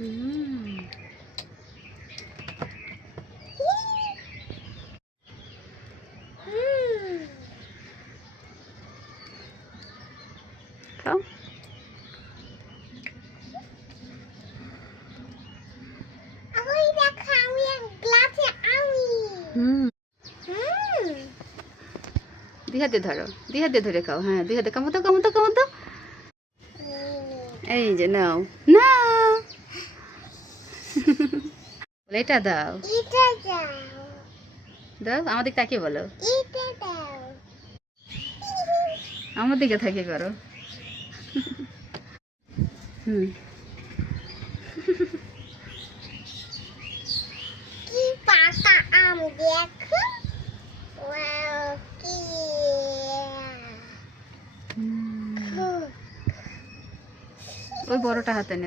হুম। খাও। হুম। দুই হাতে ধরো, দুই হাতে ধরে খাও। হ্যাঁ, দুই হাতে কামতো কামতো কামতো। এই যে নাও নাও। এটা দাও, দাও আমার দিকে তাকিয়ে বলো, আমার দিকে তাকিয়ে করো। হুম। কি পাকা আম দেখো। ওয়াও কি ওই বড়টা হাতে নে।